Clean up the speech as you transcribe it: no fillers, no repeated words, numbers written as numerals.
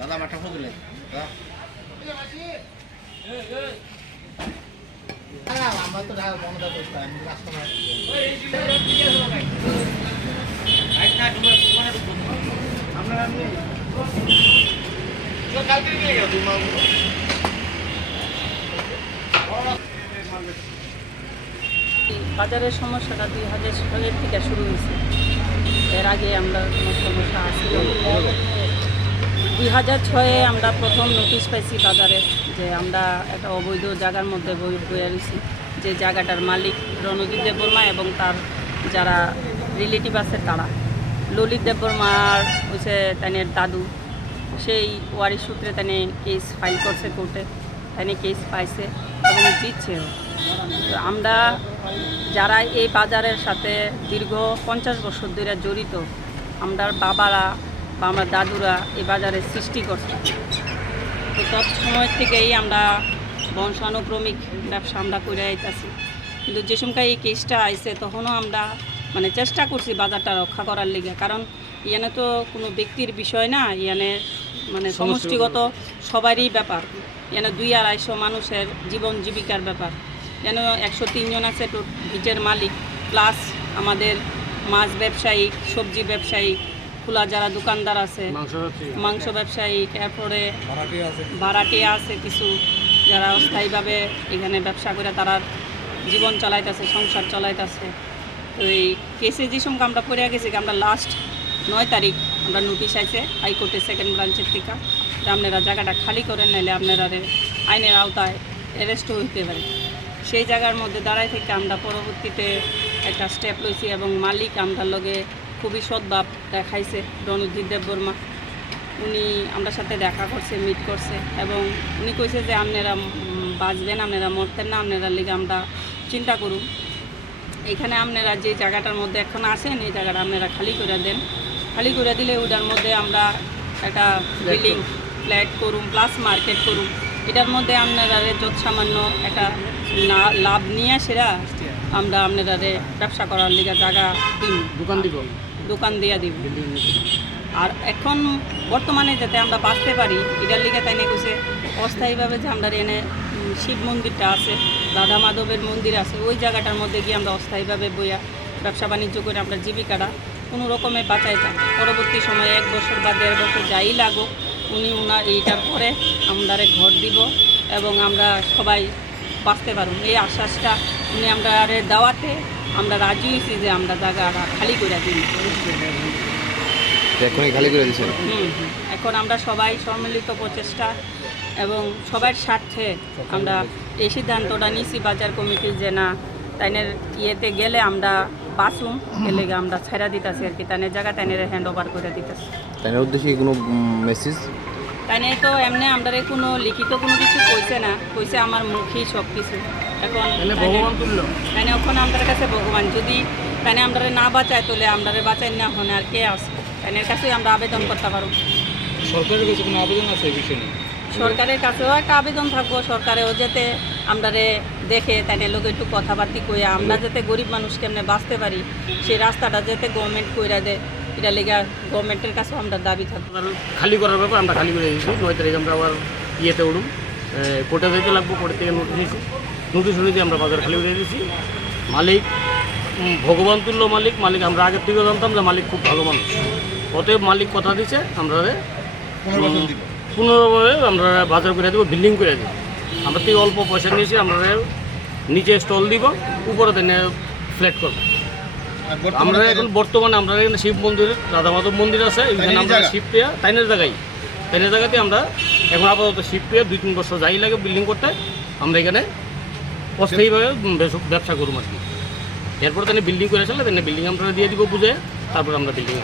দাদা মাঠা ফুলে আমরা তো বন্ধ করতাম বাজারের সমস্যাটা 2006 থেকে শুরু হয়েছে। এর আগে আমরা কোনো সমস্যা আসছিল 2006 আমরা প্রথম নোটিশ পাইছি বাজারে যে আমরা একটা অবৈধ জায়গার মধ্যে বয়ে রয়েছি, যে জায়গাটার মালিক রণজিৎ দেববর্মা এবং তার যারা রিলেটিভ আছে তারা। ললিত দেববর্মার হচ্ছে তাদের দাদু, সেই ওয়ারিশ সূত্রে তানে কেস ফাইল করছে কোর্টে, তানে কেস পাইছে এবং জিতছেও। তো আমরা যারা এই বাজারের সাথে দীর্ঘ 50 বছর ধরে জড়িত, আমরা বাবারা বা আমরা দাদুরা এই বাজারের সৃষ্টি করছে। তো তত সময় থেকেই আমরা বংশানুক্রমিক ব্যবসা আমরা করে আইতেছি। কিন্তু যে সময় এই কেসটা আইছে তখনও আমরা মানে চেষ্টা করছি বাজারটা রক্ষা করার লিগে, কারণ ইয়ানে তো কোনো ব্যক্তির বিষয় না, ইয়ানে মানে সমষ্টিগত সবারই ব্যাপার। ইয়ানে 200-250 মানুষের জীবন জীবিকার ব্যাপার। যেন 103 জন আছে ভিটের মালিক, প্লাস আমাদের মাছ ব্যবসায়ী, সবজি ব্যবসায়ী, খোলা যারা দোকানদার আছে, মাংস ব্যবসায়ী, এরপরে ভাড়াটিয়া আছে কিছু যারা অস্থায়ীভাবে এখানে ব্যবসা করে তারা জীবন চালাইতেছে, সংসার চালাইতেছে। তো এই কেসে যে সঙ্গে আমরা পড়ে গেছি, আমরা লাস্ট 9 তারিখ আমরা নোটিশ আইছে হাইকোর্টের 2nd ব্রাঞ্চের থেকে, যে আপনারা জায়গাটা খালি করেন, নাইলে আপনারা আইনের আওতায় অ্যারেস্টও হইতে পারে। সেই জায়গার মধ্যে দাঁড়াই থেকে আমরা পরবর্তীতে একটা স্টেপ লইছি এবং মালিক আমরা লগে খুবই সদ্ভাব দেখাইছে। রণজিৎ দেববর্মা উনি আমরা সাথে দেখা করছে, মিট করছে এবং উনি কইছে যে আপনারা বাঁচবেন, আপনারা মরতেন না, আপনারা লিগে আমরা চিন্তা করুন। এখানে আপনারা যে জায়গাটার মধ্যে এখন আসেন এই জায়গাটা আপনারা খালি করে দেন, খালি করে দিলে ওটার মধ্যে আমরা একটা বিল্ডিং ফ্ল্যাট করুন প্লাস মার্কেট করুন। এটার মধ্যে আপনারা যত সামান্য একটা লাভ নিয়ে সেরা আমরা আপনারা ব্যবসা করার লিগে জায়গা দিন, দোকান দিয়ে দিব। আর এখন বর্তমানে যাতে আমরা বাঁচতে পারি এটার লিগে তাই নিয়ে কইছে অস্থায়ীভাবে যে আমরা এনে শিব মন্দিরটা আছে, রাধা মাধবের মন্দির আছে, ওই জায়গাটার মধ্যে গিয়ে আমরা অস্থায়ীভাবে বইয়া ব্যবসা বাণিজ্য করে আমরা জীবিকাটা কোনো রকমে বাঁচাইতাম। পরবর্তী সময়ে 1 বছর বা 1.5 বছর যাই লাগুক উনি এইটার পরে আমরা ঘর দিব এবং আমরা সবাই বাঁচতে পারব, এই আশ্বাসটা উনি আমরা দাওয়াতে আমরা রাজি হয়েছি যে আমরা জায়গাটা খালি করে দিই। এখন আমরা সবাই সম্মিলিত প্রচেষ্টা এবং সবার স্বার্থে আমরা এই সিদ্ধান্তটা নিয়েছি বাজার কমিটির, যে না তাইনের ইয়েতে গেলে আমরা বাঁচুম, গেলে আমরা ছেড়া দিতেছি আর কি, তাইনের জায়গা তাইনের হ্যান্ড ওভার করে দিতেছি। তাইনের উদ্দেশ্যে কোনো মেসেজ তাইনে তো এমনি আমরা কোনো লিখিত কোনো কিছু কইছে না, কইছে আমার মুখেই সব কিছু। এখন তাইনে ওখানে আমাদের কাছে ভগবান, যদি তাইনে আমরা না বাঁচায় তাহলে আমরা বাঁচাই না হনে আর কে আসবে, তাইনের কাছেই আমরা আবেদন করতে পারব। সরকারের কাছে কোনো আবেদন আছে এই বিষয়ে? সরকারের কাছেও একটা আবেদন থাকবো, সরকারেও যাতে আমরা দেখে তাইনের লোক একটু কথাবার্তি কইয়া আমরা যাতে গরিব মানুষ কেমনে বাঁচতে পারি সেই রাস্তাটা যাতে গভর্নমেন্ট কইরা দেয়, এটা লেগে গভর্নমেন্টের কাছেও আমরা দাবি থাকবো। খালি করার ব্যাপার আমরা খালি করে দিয়েছি। 9 তারিখ আমরা আবার ইয়েতে উঠুন, কোর্টে যেতে লাগবো, কোর্টের থেকে নোটিশ দিয়েছি, নোটিশ অনুযায়ী আমরা বাজার খালি করে দিয়েছি। মালিক ভগবান তুল্য মালিক আমরা আগের থেকে জানতাম যে মালিক খুব ভালো মানুষ, অতএব মালিক কথা দিচ্ছে আমরা পুনর্ভাবে আমরা বাজার করে দেবো, বিল্ডিং করে দেবো। আমরা থেকে অল্প পয়সা নিয়েছি, আমরা নিচে স্টল দিব, উপরে দেনে ফ্ল্যাট করবো। আমরা এখন বর্তমানে আমরা এখানে শিব মন্দির, রাধা মাধব মন্দির আছে, এখানে আমরা শিব পেয়া তাইনের জায়গাতে আমরা এখন আপাতত শিব পেয়া 2-3 বছর যাই লাগে বিল্ডিং করতে, আমরা এখানে অস্থায়ীভাবে ব্যবসা করবো আর কি। এরপর তাহলে বিল্ডিং করে আসলে তাহলে বিল্ডিং আমরা দিয়ে দিব বুঝে, তারপর আমরা বিল্ডিং